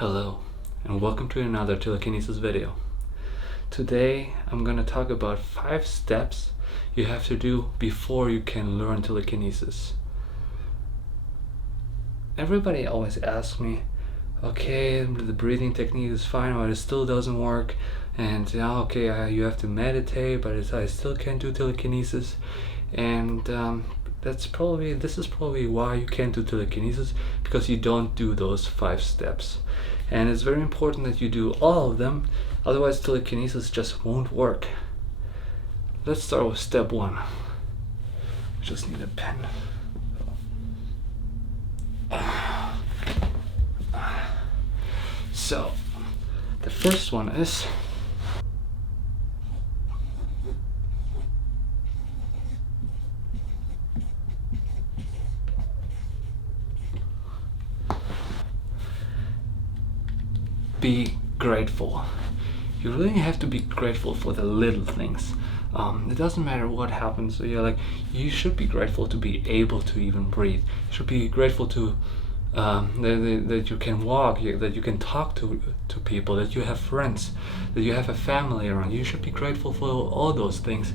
Hello, and welcome to another Telekinesis video. Today I'm going to talk about 5 steps you have to do before you can learn telekinesis. Everybody always asks me, okay, the breathing technique is fine, but it still doesn't work, and you have to meditate, but I still can't do telekinesis, and this is probably why you can't do telekinesis, because you don't do those 5 steps. And it's very important that you do all of them, otherwise telekinesis just won't work. Let's start with step 1. I just need a pen. So, the first one is be grateful. You really have to be grateful for the little things. It doesn't matter what happens. You should be grateful to be able to even breathe. You should be grateful to that you can walk, that you can talk to people, that you have friends, that you have a family around. You should be grateful for all those things.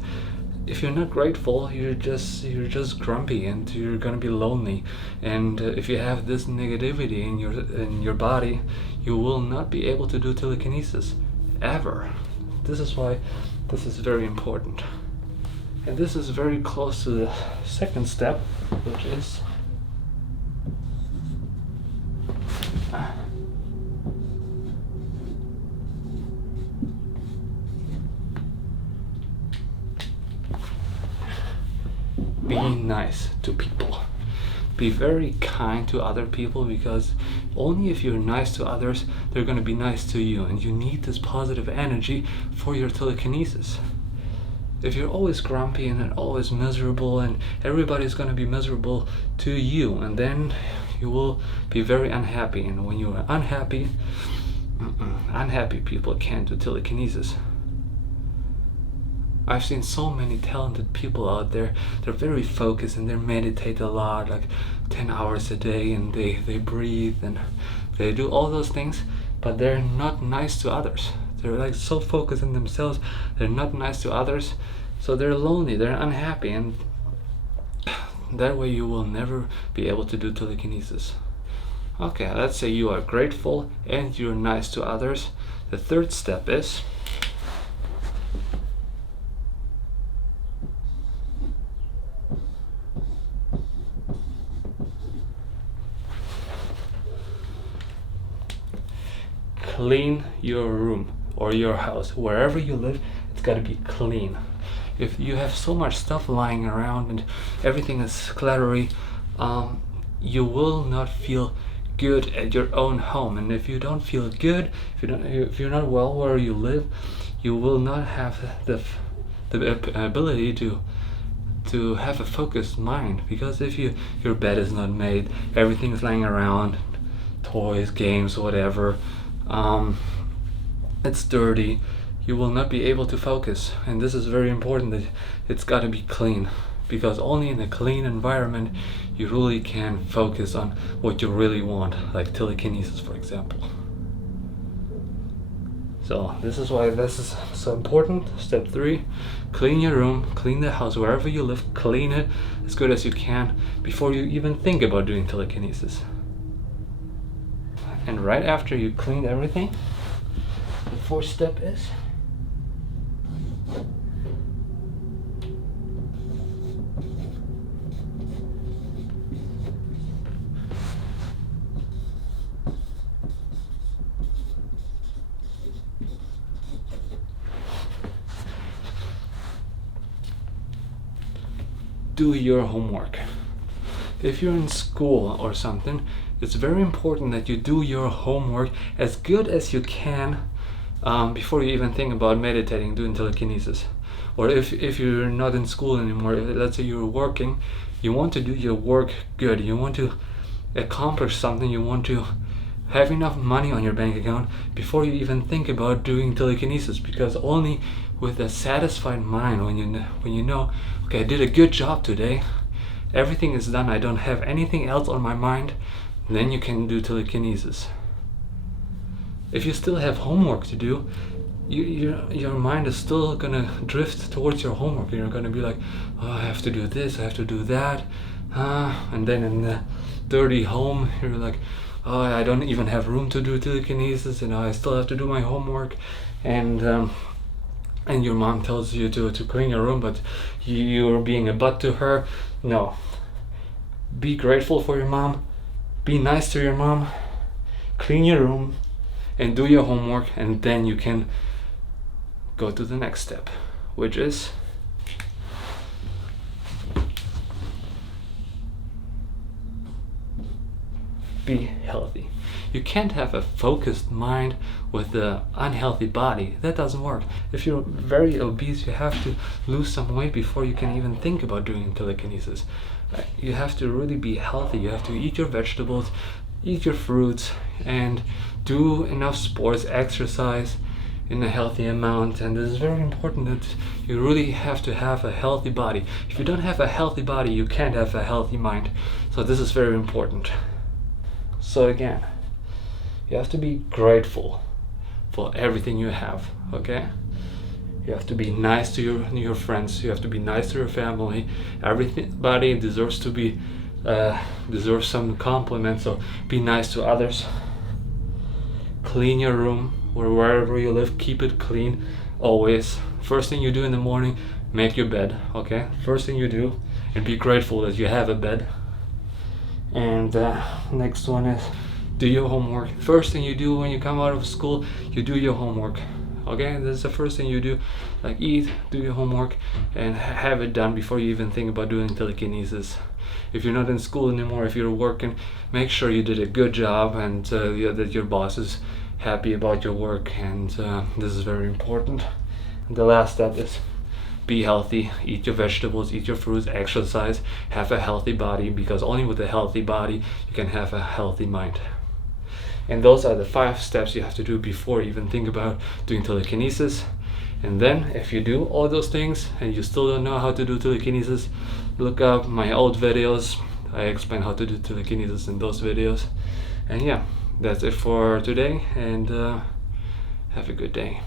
If you're not grateful, you're just grumpy, and you're gonna be lonely. And if you have this negativity in your body, you will not be able to do telekinesis ever. This is why this is very important. And this is very close to the second step, which is be nice to people. Be very kind to other people, because only if you're nice to others, they're going to be nice to you, and you need this positive energy for your telekinesis. If you're always grumpy and always miserable, and everybody's going to be miserable to you, and then you will be very unhappy. And when you're unhappy, unhappy people can't do telekinesis. I've seen so many talented people out there. They're very focused and they meditate a lot, like 10 hours a day, and they breathe and they do all those things, but they're not nice to others. They're so focused on themselves, they're not nice to others, so they're lonely, they're unhappy, and that way you will never be able to do telekinesis. Okay, let's say you are grateful and you're nice to others. The third step is clean your room or your house. Wherever you live, it's got to be clean. If you have so much stuff lying around and everything is cluttery, you will not feel good at your own home. And if you don't feel good, if you're not well where you live, you will not have the ability to have a focused mind. Because if your bed is not made, everything is lying around, toys, games, whatever, it's dirty, you will not be able to focus. And this is very important, that it's got to be clean, because only in a clean environment you really can focus on what you really want, like telekinesis, for example. So this is why this is so important. Step 3, clean your room, clean the house, wherever you live, clean it as good as you can before you even think about doing telekinesis. And right after you cleaned everything, the 4th step is do your homework. If you're in school or something, it's very important that you do your homework as good as you can before you even think about meditating, doing telekinesis. Or if you're not in school anymore, let's say you're working, you want to do your work good, you want to accomplish something, you want to have enough money on your bank account before you even think about doing telekinesis. Because only with a satisfied mind, when you know, okay, I did a good job today, everything is done, I don't have anything else on my mind, then you can do telekinesis. if you still have homework to do, your mind is still gonna drift towards your homework, and you're gonna be like, oh, I have to do this, I have to do that, and then in the dirty home, you're like, oh, I don't even have room to do telekinesis, and I still have to do my homework, and your mom tells you to clean your room, but you're being a butt to her. No. Be grateful for your mom. Be nice to your mom. Clean your room and do your homework, and then you can go to the next step, which is be healthy. You can't have a focused mind with an unhealthy body. That doesn't work. If you're very obese, you have to lose some weight before you can even think about doing telekinesis. You have to really be healthy. You have to eat your vegetables, eat your fruits, and do enough sports, exercise in a healthy amount. And this is very important, that you really have to have a healthy body. If you don't have a healthy body, you can't have a healthy mind. So this is very important. So again, you have to be grateful for everything you have, okay? You have to be nice to your friends. You have to be nice to your family. Everybody deserves to be deserves some compliments. So be nice to others. Clean your room, or wherever you live. Keep it clean always. First thing you do in the morning, make your bed. Okay. First thing you do, and be grateful that you have a bed. And next one is do your homework. First thing you do when you come out of school, you do your homework. Okay, that's the first thing you do. Like eat, do your homework, and have it done before you even think about doing telekinesis. If you're not in school anymore, if you're working, make sure you did a good job, and that your boss is happy about your work. And this is very important. And the last step is be healthy. Eat your vegetables, eat your fruits, exercise, have a healthy body, because only with a healthy body you can have a healthy mind. And those are the 5 steps you have to do before you even think about doing telekinesis. And then if you do all those things and you still don't know how to do telekinesis, look up my old videos. I explain how to do telekinesis in those videos. And yeah, that's it for today, and have a good day.